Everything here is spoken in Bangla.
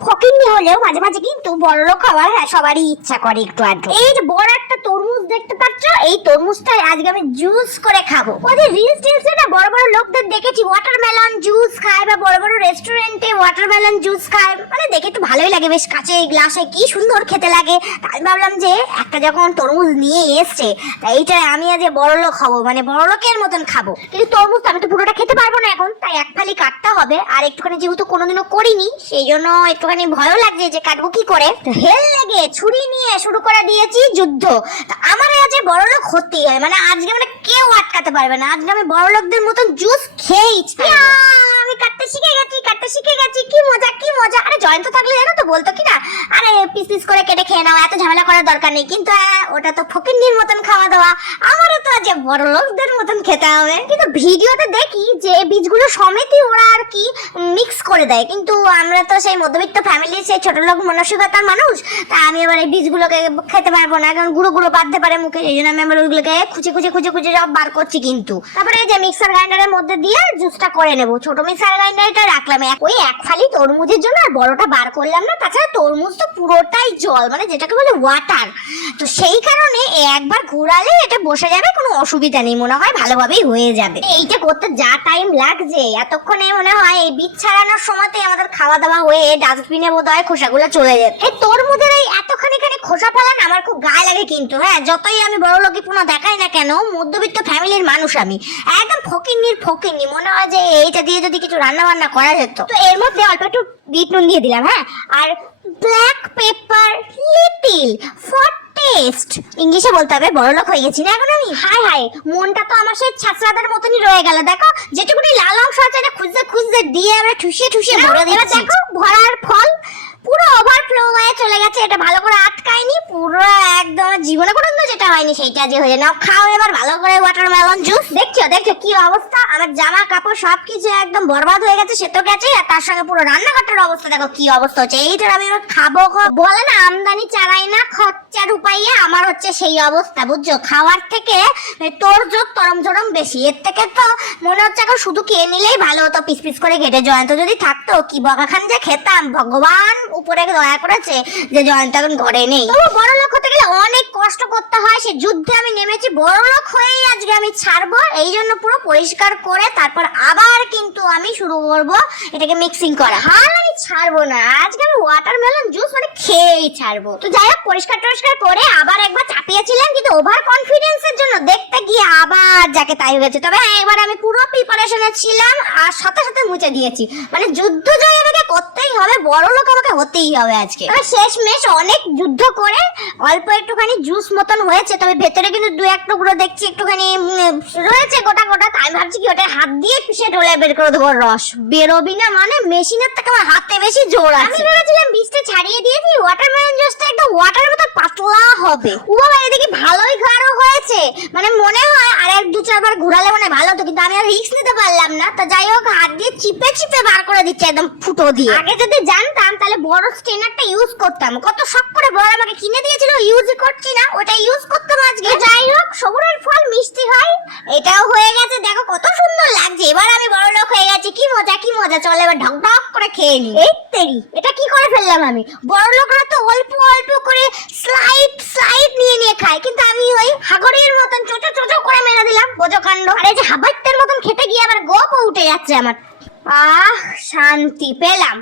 ফকিন্নি হলেও মাঝে মাঝে কিন্তু বড় লোক হওয়ার হ্যাঁ সবারই ইচ্ছা করে একটু আধটু। এই যে বড় একটা তরমুজ দেখতে পাচ্ছ এই তরমুজটাই আজকে আমি জুস করে খাব। ওদের রিলস টিলসে না বড় বড় লোকদের দেখেছি ওয়াটারমেলন জুস খায় বা বড় বড় রেস্টুরেন্টে ওয়াটারমেলন জুস খায়। মানে দেখে একটু ভালোই লাগে বেশ কাছে গ্লাসে কি সুন্দর খেতে লাগে। তাই ভাবলাম যে একটা যখন তরমুজ নিয়ে এসছে তাই এইটা আমি আজ বড় লোক হব মানে বড় লোকের মতন খাব। কিন্তু তরমুজ তো আমি তো পুরোটা খেতে পারব না এখন তাই এক ফালি কাটতে হবে। আর একটুখানি যেহেতু কোনোদিনও করিনি সেই জন্য একটুখানি ভয়ও লাগছে যে কাটবো কি করে? হেল লেগে ছুরি নিয়ে শুরু দিয়েছি যুদ্ধ। আমার বড় লোক হতেই হয় মানে আজকে মানে কেউ আটকাতে পারবে না। আজকে আমি বড় লোকদের মতন জুস খেয়েই আমি কাটতে শিখে গেছি, কাটতে শিখে গেছি, কি মজা কি মজা। আরে, জয়ন্ত থাকলে জানো তো বলতো কি না, আরে, পিস পিস করে কেটে খেয়ে নাও, এত ঝামেলা করার দরকার নেই। কিন্তু ওটা তো ফকিন্নির মতন খাওয়া দাওয়া। আজ বড় লোকদের মতন খেতে হবে। কিন্তু ভিডিওতে দেখি যে বীজগুলো সমেতই ওরা আর কি মিক্স করে দেয়। কিন্তু আমরা তো সেই মধ্যবিত্ত ফ্যামিলির সেই ছোট লোক মানসিকতার মানুষ, তা আমি আবার এই বীজগুলোকে খেতে পারব না। কারণ গুঁড়ো গুঁড়ো বাঁধতে পারে মুখে, এই জন্য আমি আবার ওইগুলোকে খুঁজে খুঁজে খুঁজে খুঁজে সব বার করছি কিন্তু। তারপরে যে মিক্সার গ্রাইন্ডারের মধ্যে দিয়ে জুসটা করে নেব। ছোট মিক্সার গ্রাইন্ডারটা রাখলাম ওই এক ফালি তরমুজের জন্য আর বড়টা বার করলাম না। তাছাড়া তরমুজ তো পুরোটাই জল মানে যেটাকে বলে ওয়াটার তো সেই কারণে একবার ঘোরালে এটা বসে যাবে, কোনো অসুবিধা নেই, মনে হয় ভালোভাবেই হয়ে যাবে। এইটা করতে যা টাইম লাগছে, এতক্ষণে মনে হয় এই বীজ ছাড়ানোর সময়তে আমাদের খাওয়া দাওয়া হয়ে ডাস্টবিনে বোধ হয় খোসাগুলো চলে যেত। এই তরমুজের এই এতখানি খানি খোসা ফেলান আমার খুব গায়ে লাগে কিন্তু হ্যাঁ? যতই আমি বড় লোকে পুরো দেখাই না কেন, মধ্যবিত্ত ফ্যামিলির মানুষ আমি। একদম ফকিন্নির ফকিন্নি, মনে হয় যে এইটা দিয়ে যদি কিছু রান্না বান্না করা যেত। তো এর মধ্যে অল্প একটু বিট নুন দিয়ে দিলাম হ্যাঁ? আর black pepper little for taste ইংলিশে বলতে হবে বড় লোক হয়ে গেছি। না এখন আমি হাই হাই মনটা তো আমার সেই ছাত্রাদের মতনই রয়ে গেল। দেখো যেটুকুনি লাল অংশ আছে এটা খুঁজতে খুঁজতে দিয়ে আমরা ঠুসিয়ে ঠুসিয়ে ভরে দিচ্ছি। দেখো ভরার ফল পুরো ওভারফ্লো হয়ে চলে গেছে। এটা ভালো করে আটকায়নি পুরো একদম জীবনে কোনো যেটা হয়নি সেইটা যে হয়ে যায়। নাও খাও এবার ভালো করে ওয়াটারমেলন জুস দেখছ দেখছ কি অবস্থা? আমার জামা কাপড় সবকিছু একদম বরবাদ হয়ে গেছে, সে তো গেছে আর তার সঙ্গে পুরো রান্নাঘরটার অবস্থা, দেখো কি অবস্থা হচ্ছে। এইটার আমি খাব বলে না, আমদানি চালাই না খরচার উপায়ে আমার হচ্ছে সেই অবস্থা, বুঝছ? খাওয়ার থেকে তোর যোগ, তরম জরম বেশি। এর থেকে তো মনে হচ্ছে এখন শুধু খেয়ে নিলেই ভালো হতো, পিস পিস করে কেটে জয়ন্ত যদি থাকতো, কি বকা খান যে খেতাম, ভগবান উপরে দয়া করেছে যে জয়ন্ত এখন ঘরে নেই। বড় লোক হতে গেলে অনেক কষ্ট করতে হয়, সে যুদ্ধে আমি নেমেছি, বড় লোক হয়েই আজকে আমি ছাড়বো। এই জন্য পুরো পরিষ্কার করে তারপর আবার কিন্তু আমি শুরু করব এটাকে মিক্সিং করা। হাল আমি ছাড়বো না, আজকে আমি ওয়াটারমেলন জুস মানে খেয়েই ছাড়বো। তো যাই হোক, পরিষ্কার টরিষ্কার করে আবার একবার চাপিয়েছিলাম কিন্তু ওভার কনফিডেন্সের জন্য দেখতে গিয়ে আবার যাকে তাই হয়েছে। তবে হ্যাঁ এবার আমি পুরো প্রিপারেশনে ছিলাম, আর সাথে সাথে মুছে দিয়েছি। মানে যুদ্ধ জয় আমাকে করতেই হবে বড় লোক আমাকে হতেই হবে আজকে। শেষ মেশ অনেক যুদ্ধ করে অল্প একটুখানি জুস মতন হয়েছে তবে ভেতরে কিন্তু দু এক টুকরো দেখছি একটুখানি রয়েছে গোটা গোটা তাই ভাবছি কি ওটা হাত দিয়ে পিষে ঢোলে বের করে দেবো রস। বেরোবি না মানে মেশিনের থেকে আমার হাতে বেশি জোর আছে। আমি ভেবেছিলাম বীজটা ছাড়িয়ে দিয়েছি ওয়াটারমেলন জুসটা একদম ওয়াটারের মতো পাতলা হবে। ও বাবা এদিকে ভালোই গাঢ় হয়েছে। মানে মনে হয় আর এক দু চারবার ঘোরালে মানে ভালো হতো কিন্তু আমি আর রিস্ক নিতে পারলাম না। তো যাই হোক হাত দিয়ে চিপে চিপে বার করে দিচ্ছে একদম ফুটো দিয়ে। আগে যদি জানতাম তাহলে বড় স্টেনারটা ইউজ করতাম। কত শখ করে বড় আমাকে কিনে দিয়েছিল ইউজ করছি না ওটা ইউজ করতাম আজকে। যাই হোক সবুরের ফল মিষ্টি হয় এটাও হয়ে গেছে। দেখো কত সুন্দর লাগছে। এবার আমি বড় লোক হয়ে কি মজা কি মজা, চলে এবার ঢক ঢক করে খেয়ে নি। এই তেরি, এটা কি করে ফেললাম আমি? বড় লোকরা তো অল্প অল্প করে স্লাইড স্লাইড নিয়ে নিয়ে খায়, কিন্তু আমি ওই হাগরের মতন চোচো চোচো করে মেরে দিলাম বোঝকাণ্ড আর এই যে হাবাইতের মতন খেতে গিয়ে আবার গোপ উঠে যাচ্ছে আমার। আহ, শান্তি, পেলাম।